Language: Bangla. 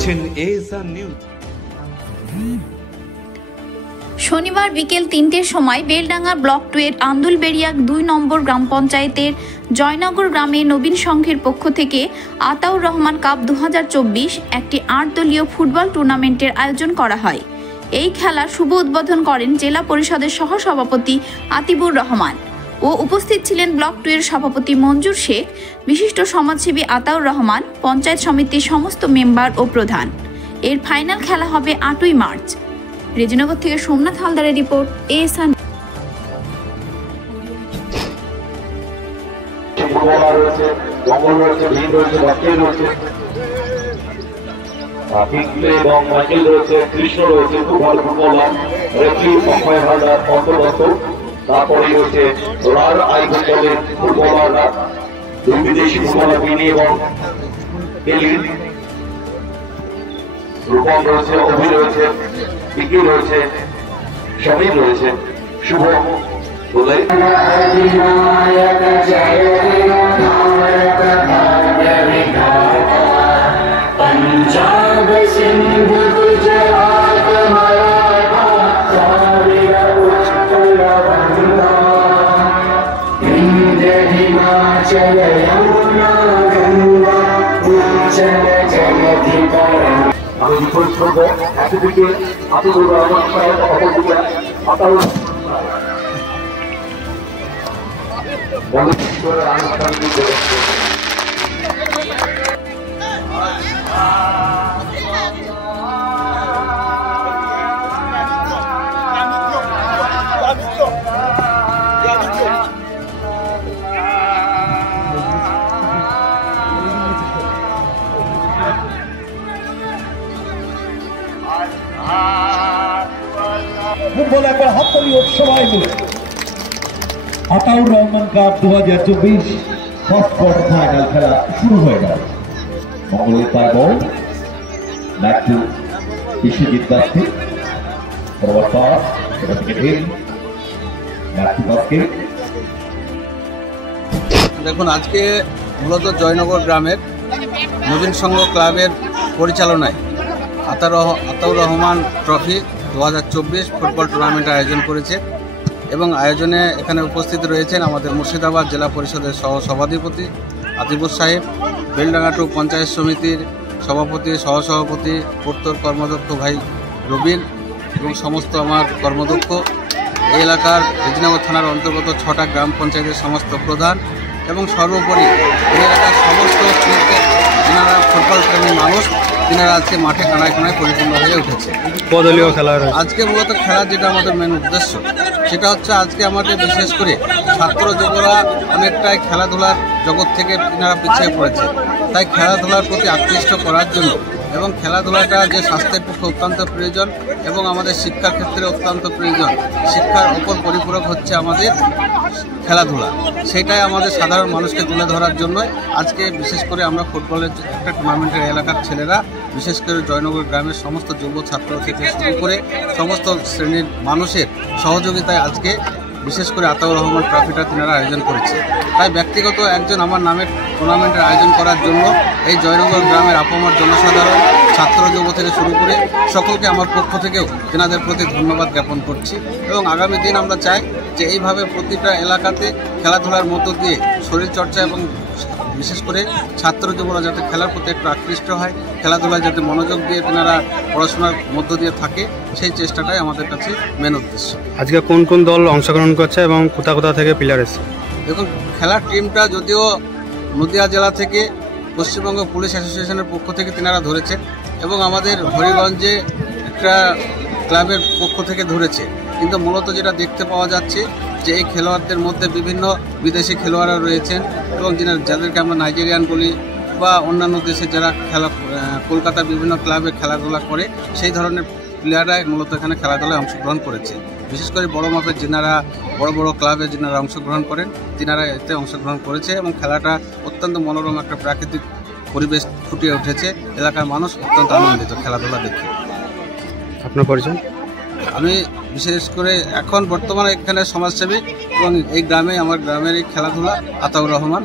দেখছেন এএসআর নিউজ। শনিবার বিকেল ৩টের সময় বেলডাঙ্গা ব্লক 2 এর আন্দুলবেড়িয়া ২ নম্বর গ্রাম পঞ্চায়েতের জয়নগর গ্রামে নবীন সংঘের পক্ষ থেকে আতাউর রহমান কাপ ২০২৪ একটি ৮ দলীয় ফুটবল টুর্নামেন্টের আয়োজন করা হয়। এই খেলার শুভ উদ্বোধন করেন জেলা পরিষদের সহসভাপতি আতিবুর রহমান ও উপস্থিত ছিলেন ব্লক 2 এর সভাপতি মঞ্জুর শেখ, বিশিষ্ট সমাজসেবী আতাউর রহমান, পঞ্চায়েত সমিতির সমস্ত মেম্বার ও প্রধান। এর ফাইনাল খেলা হবে ৮ই মার্চ। রেজিনগর থেকে সোমনাথ হালদারের রিপোর্ট, এএসআর। তারপরে রয়েছে রোলার আইকন দলের ফুটবলাররা, দুই বিদেশি ফুটবলার বিনি এবং দিল্লি, রূপম রয়েছে, অভি রয়েছে, বিকি রয়েছে, সমীর রয়েছে, শুভ বলে পঞ্জাব সিন্ধু গুজরাট মারাঠা কালিয়া উত্তর বঙ্গা বিন্ধ্য হিমাচল যমুনা গঙ্গা উজ্জ্বল জলধি তরঙ্গ। আমি রিপোর্ট করবো একদিকে আতিবুর রহমান সাহেব, অপরদিকে আতাউর আনুষ্ঠানিক ফুটবল একবার হাততালি সবাই মিলে। Ataur Rahman cup ২০২৪ first quarter final খেলা শুরু হয়ে গেল। মঙ্গলের তার বল ব্যাক টু বিশ্বজিৎ দাসকে, ফরওয়ার্ড পাস, সেটা থেকে হিল ব্যাক টু বাস্কেট। দেখুন, আজকে মূলত জয়নগর গ্রামের নবীন সংঘ ক্লাবের পরিচালনায় আতাউর রহমান ট্রফি ২০২৪ ফুটবল টুর্নামেন্টের আয়োজন করেছে এবং আয়োজনে এখানে উপস্থিত রয়েছেন আমাদের মুর্শিদাবাদ জেলা পরিষদের সভাধিপতি আতিবুর সাহেব, বেলডাঙ্গা 2 পঞ্চায়েত সমিতির সভাপতি, সহসভাপতি, পূর্তর কর্মদক্ষ ভাই রবিন এবং সমস্ত আমার কর্মদক্ষ, এই এলাকার রেজিনগর থানার অন্তর্গত 6টা গ্রাম পঞ্চায়েতের সমস্ত প্রধান এবং সর্বোপরি এই এলাকার সমস্ত যারা ফুটবল প্রেমী মানুষ, তিনারা আজকে মাঠে কানায় কানায় পরিপূর্ণ হয়ে উঠেছে। কদলীয় খেলা আজকে মূলত খেলার যেটা আমাদের মেন উদ্দেশ্য সেটা হচ্ছে আজকে আমাদের বিশেষ করে ছাত্র যুবরা অনেকটাই খেলাধুলার জগৎ থেকে তিনারা পিছিয়ে পড়েছে, তাই খেলাধুলার প্রতি আকৃষ্ট করার জন্য এবং খেলাধুলাটা যে স্বাস্থ্যের পক্ষে অত্যন্ত প্রয়োজন এবং আমাদের শিক্ষার ক্ষেত্রে অত্যন্ত প্রয়োজন, শিক্ষার ওপর পরিপূরক হচ্ছে আমাদের খেলাধুলা, সেটাই আমাদের সাধারণ মানুষকে তুলে ধরার জন্য আজকে বিশেষ করে আমরা ফুটবলের একটা টুর্নামেন্টের এলাকার ছেলেরা, বিশেষ করে জয়নগর গ্রামের সমস্ত যুব ছাত্র থেকে শুরু করে সমস্ত শ্রেণীর মানুষের সহযোগিতায় আজকে বিশেষ করে আতাউর রহমান ট্রফিটা তিনারা আয়োজন করেছে। তাই ব্যক্তিগত একজন আমার নামের টুর্নামেন্টের আয়োজন করার জন্য এই জয়নগর গ্রামের আপামর জনসাধারণ, ছাত্র যুব থেকে শুরু করে সকলকে আমার পক্ষ থেকেও তেনাদের প্রতি ধন্যবাদ জ্ঞাপন করছি এবং আগামী দিন আমরা চাই যে এইভাবে প্রতিটা এলাকাতে খেলাধুলার মধ্য দিয়ে শরীরচর্চা এবং বিশেষ করে ছাত্র যুবরা যাতে খেলার প্রতি একটু আকৃষ্ট হয়, খেলাধুলায় যাতে মনোযোগ দিয়ে তেনারা পড়াশোনার মধ্য দিয়ে থাকে, সেই চেষ্টাটাই আমাদের কাছে মেন উদ্দেশ্য। আজকে কোন কোন দল অংশগ্রহণ করছে এবং কোথা কোথা থেকে প্লেয়ার এসেছে? দেখুন, খেলার টিমটা যদিও নদিয়া জেলা থেকে পশ্চিমবঙ্গ পুলিশ অ্যাসোসিয়েশনের পক্ষ থেকে তেনারা ধরেছে এবং আমাদের হরিগঞ্জে একটা ক্লাবের পক্ষ থেকে ধরেছে, কিন্তু মূলত যেটা দেখতে পাওয়া যাচ্ছে যে এই খেলোয়াড়দের মধ্যে বিভিন্ন বিদেশি খেলোয়াড়রা রয়েছেন এবং যাদেরকে আমরা নাইজেরিয়ান বলি বা অন্যান্য দেশে যারা কলকাতার বিভিন্ন ক্লাবে খেলাধুলা করে সেই ধরনের প্লেয়াররাই মূলত এখানে খেলাধুলায় অংশগ্রহণ করেছে। বিশেষ করে বড় মাপের যেনারা বড় বড় ক্লাবে যেনারা অংশগ্রহণ করেন তিনারা এতে অংশগ্রহণ করেছে এবং খেলাটা অত্যন্ত মনোরম একটা প্রাকৃতিক পরিবেশ ফুটিয়ে উঠেছে। এলাকার মানুষ অত্যন্ত আনন্দিত খেলাধুলা দেখে। আপনার পরিচয়? আমি বিশেষ করে এখন বর্তমানে এখানে সমাজসেবী এবং এই গ্রামে আমার গ্রামের এই খেলাধুলা আতাউর রহমান।